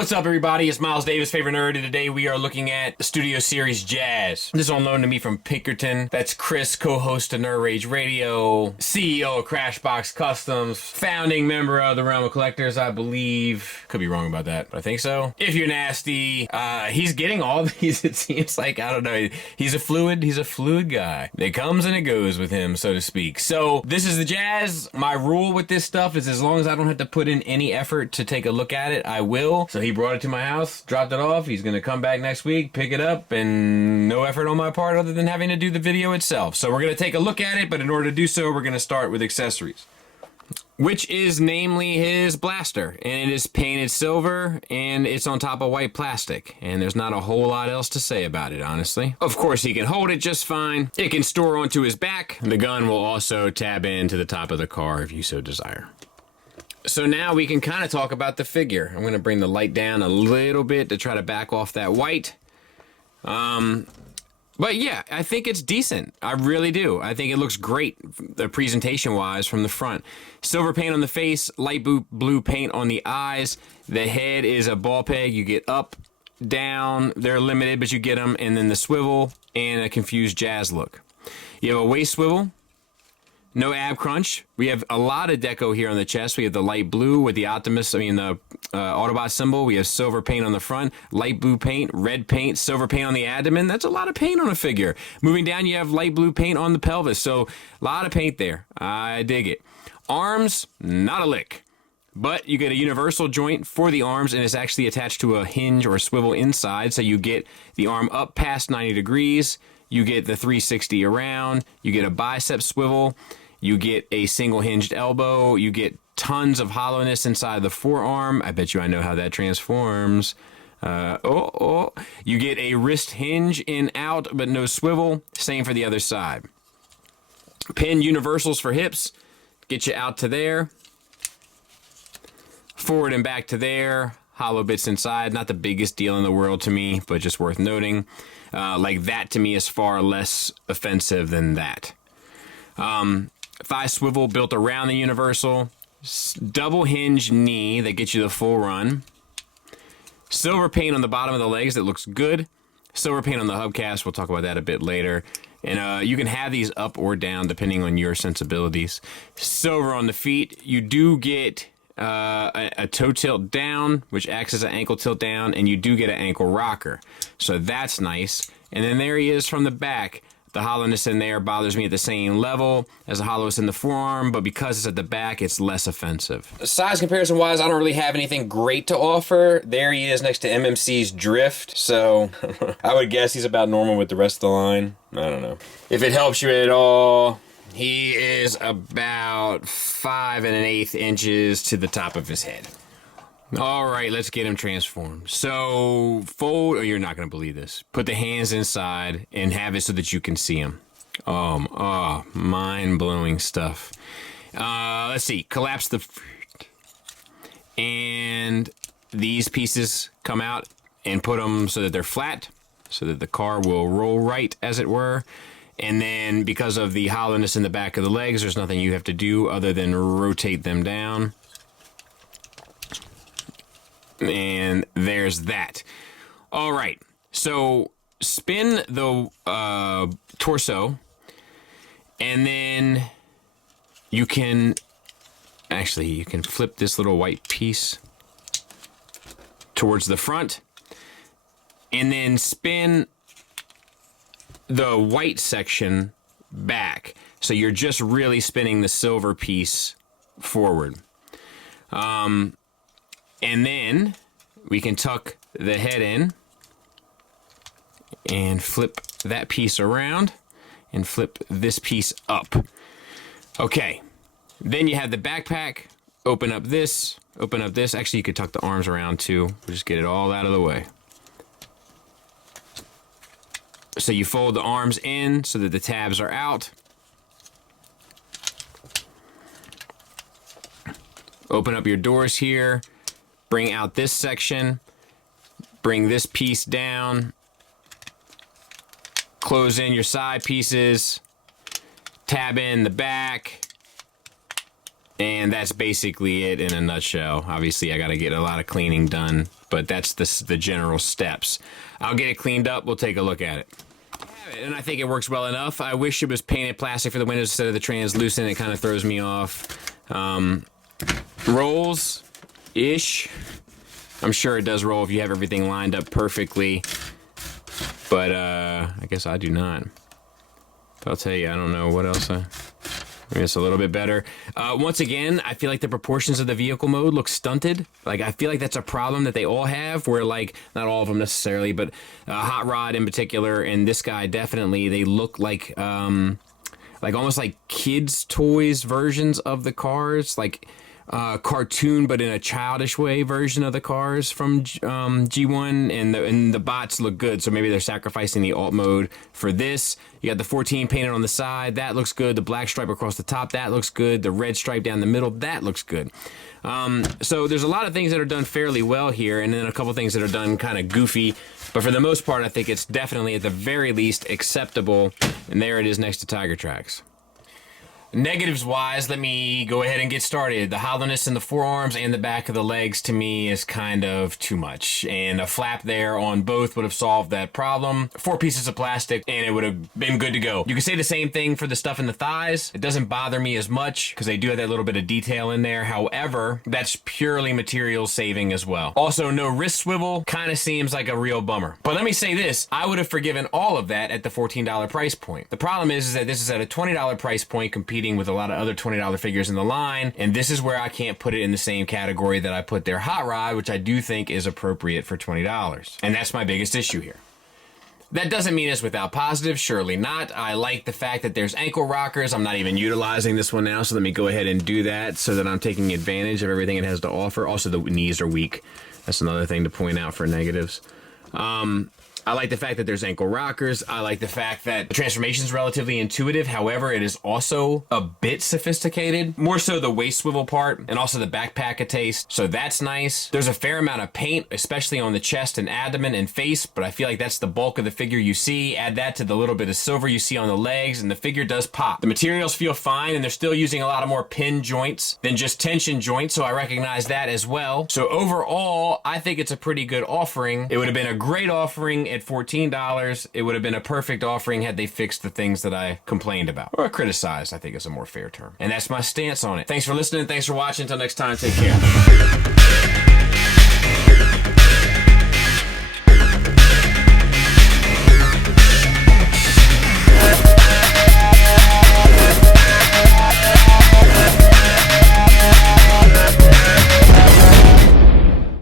What's up, everybody? It's Miles Davis, favorite nerd, and today we are looking at the Studio Series Jazz. This is on loan to me from Pinkerton. That's Chris, co-host of Nerd Rage Radio, CEO of Crashbox Customs, founding member of the Realm of Collectors, I believe. Could be wrong about that, but I think so. If you're nasty, he's getting all these, it seems like. I don't know. He's a fluid guy. It comes and it goes with him, so to speak. So this is the Jazz. My rule with this stuff is as long as I don't have to put in any effort to take a look at it, I will. So he brought it to my house, dropped it off. He's going to come back next week, pick it up, and no effort on my part other than having to do the video itself. So we're going to take a look at it, but in order to do so, we're going to start with accessories, which is namely his blaster, and it is painted silver, and it's on top of white plastic, and there's not a whole lot else to say about it, honestly. Of course, he can hold it just fine. It can store onto his back. The gun will also tab into the top of the car if you so desire. So now we can kind of talk about the figure. I'm going to bring the light down a little bit to try to back off that white. But yeah, I think it's decent. I really do. I think it looks great, presentation-wise, from the front. Silver paint on the face, light blue paint on the eyes. The head is a ball peg. You get up, down. They're limited, but you get them. And then the swivel and a confused jazz look. You have a waist swivel. No ab crunch. We have a lot of deco here on the chest. We have the light blue with the the Autobot symbol. We have silver paint on the front, light blue paint, red paint, silver paint on the abdomen. That's a lot of paint on a figure. Moving down, you have light blue paint on the pelvis. So a lot of paint there. I dig it. Arms, not a lick. But you get a universal joint for the arms, and it's actually attached to a hinge or a swivel inside. So you get the arm up past 90 degrees. You get the 360 around. You get a bicep swivel. You get a single hinged elbow. You get tons of hollowness inside the forearm. I bet you I know how that transforms. You get a wrist hinge in out, but no swivel. Same for the other side. Pin universals for hips. Get you out to there. Forward and back to there. Hollow bits inside. Not the biggest deal in the world to me, but just worth noting. Like that to me is far less offensive than that. Thigh swivel built around the universal. Double hinge knee that gets you the full run. Silver paint on the bottom of the legs that looks good. Silver paint on the hubcaps. We'll talk about that a bit later. And you can have these up or down depending on your sensibilities. Silver on the feet. You do get a toe tilt down, which acts as an ankle tilt down, and you do get an ankle rocker. So that's nice. And then there he is from the back. The hollowness in there bothers me at the same level as the hollowness in the forearm, but because it's at the back, it's less offensive. Size comparison-wise, I don't really have anything great to offer. There he is next to MMC's Drift, so I would guess he's about normal with the rest of the line. I don't know. If it helps you at all, he is about 5 1/8 inches to the top of his head. All right, let's get him transformed. So fold, oh, you're not going to believe this. Put the hands inside and have it so that you can see him. Mind-blowing stuff. Let's see, collapse the, and these pieces come out and put them so that they're flat, so that the car will roll right, as it were. And then because of the hollowness in the back of the legs, there's nothing you have to do other than rotate them down. And there's that. All right, so spin the torso, and then you can flip this little white piece towards the front, and then spin the white section back. So you're just really spinning the silver piece forward. And then we can tuck the head in and flip that piece around and flip this piece up. Okay, then you have the backpack. Open up this. Actually, you could tuck the arms around too. We'll just get it all out of the way. So you fold the arms in so that the tabs are out. Open up your doors here. Bring out this section, bring this piece down, close in your side pieces, tab in the back, And that's basically it in a nutshell. Obviously, I got to get a lot of cleaning done, but that's the general steps. I'll get it cleaned up. We'll take a look at it. And I think it works well enough. I wish it was painted plastic for the windows instead of the translucent. It kind of throws me off. Rolls-ish. I'm sure it does roll if you have everything lined up perfectly. But I guess I do not. I'll tell you, I don't know what else. Maybe it's a little bit better. Once again, I feel like the proportions of the vehicle mode look stunted. Like, I feel like that's a problem that they all have, where, like, not all of them necessarily, but Hot Rod in particular, and this guy definitely, they look like almost like kids' toys versions of the cars, like cartoon, but in a childish way version of the cars from G1, and the bots look good, so maybe they're sacrificing the alt mode for this. You got the 14 painted on the side, that looks good. The black stripe across the top, that looks good. The red stripe down the middle, that looks good. So there's a lot of things that are done fairly well here, and then a couple things that are done kind of goofy, but for the most part, I think it's definitely at the very least acceptable, and there it is next to Tiger Tracks. Negatives wise, let me go ahead and get started. The hollowness in the forearms and the back of the legs to me is kind of too much, and a flap there on both would have solved that problem. 4 pieces of plastic and it would have been good to go. You can say the same thing for the stuff in the thighs. It doesn't bother me as much because they do have that little bit of detail in there. However, that's purely material saving as well. Also, no wrist swivel kind of seems like a real bummer. But let me say this, I would have forgiven all of that at the $14 price point. The problem is that this is at a $20 price point competing with a lot of other $20 figures in the line, and this is where I can't put it in the same category that I put their Hot Rod, which I do think is appropriate for $20. And that's my biggest issue here. That doesn't mean it's without positives, surely not. I like the fact that there's ankle rockers. I'm not even utilizing this one now, so let me go ahead and do that so that I'm taking advantage of everything it has to offer. Also, the knees are weak. That's another thing to point out for negatives. I like the fact that there's ankle rockers. I like the fact that the transformation is relatively intuitive. However, it is also a bit sophisticated. More so the waist swivel part and also the backpack a taste. So that's nice. There's a fair amount of paint, especially on the chest and abdomen and face, but I feel like that's the bulk of the figure you see. Add that to the little bit of silver you see on the legs and the figure does pop. The materials feel fine and they're still using a lot of more pin joints than just tension joints, so I recognize that as well. So overall, I think it's a pretty good offering. It would have been a great offering at $14. It would have been a perfect offering had they fixed the things that I complained about. Or criticized, I think is a more fair term. And that's my stance on it. Thanks for listening. Thanks for watching. Until next time, take care.